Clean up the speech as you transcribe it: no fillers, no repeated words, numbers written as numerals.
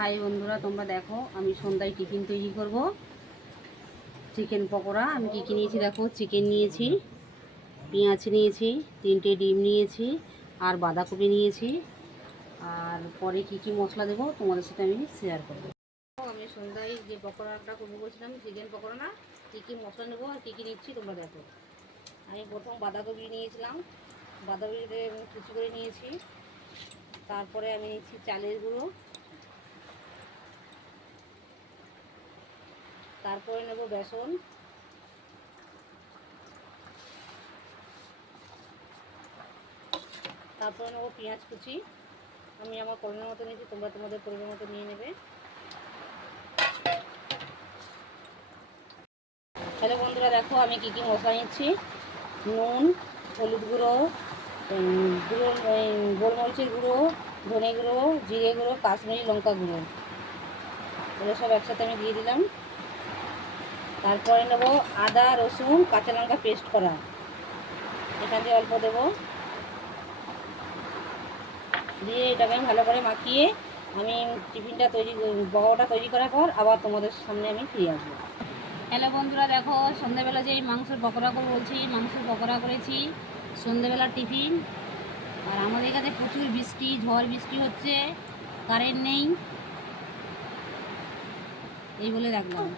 High বন্ধুরা, তোমরা দেখো আমি সন্ধ্যায় টিফিন তৈরি করব। চিকেন পকোড়া। আমি কী কী নিয়েছি দেখো, চিকেন নিয়েছি, পেঁয়াজ নিয়েছি, 3টে ডিম নিয়েছি, আর বাঁধাকপি নিয়েছি। আর পরে কি কি মশলা দেবো তোমাদের সাথে আমি শেয়ার করবো। আমি সন্ধ্যায় যে পকোড়াটা করবো বলছিলাম, চিকেন পকোড়া না, কী কী মশলা নেবো আর কী কী নিচ্ছি তোমরা দেখো। আমি প্রথম বাঁধাকপি নিয়েছিলাম, বাঁধাকপিতে কুচি করে নিয়েছি। তারপরে আমি নিচ্ছি চালের গুঁড়ো, তারপরে নেব বেসন, তারপরে নেব পেঁয়াজ কুচি। আমি আমার পরিমাণ মতো নিয়েছি, তোমরা তোমাদের পরিমাণ মতো নিয়ে নেবে। হ্যালো বন্ধুরা, দেখো আমি কী কী মশলা নিচ্ছি। নুন, হলুদ গুঁড়ো, গোলমরিচের গুঁড়ো, ধনে গুঁড়ো, জিরে গুঁড়ো, কাশ্মীরি লঙ্কা গুঁড়ো, এগুলো সব একসাথে আমি দিয়ে দিলাম। তারপরে নেব আদা, রসুন, কাঁচা লঙ্কা পেস্ট করা, এখান থেকে অল্প দেবো। দিয়ে এটাকে আমি ভালো করে মাখিয়ে আমি টিফিনটা পকোড়াটা তৈরি করার পর আবার তোমাদের সামনে আমি ফিরে আসবো। হ্যালো বন্ধুরা, দেখো সন্ধ্যেবেলা যে মাংসের পকোড়া করে বলছি, মাংসের পকোড়া করেছি সন্ধ্যেবেলার টিফিন। আর আমাদের কাছে প্রচুর বৃষ্টি, ঝড় বৃষ্টি হচ্ছে, কারেন্ট নেই, এই বলে রাখলাম।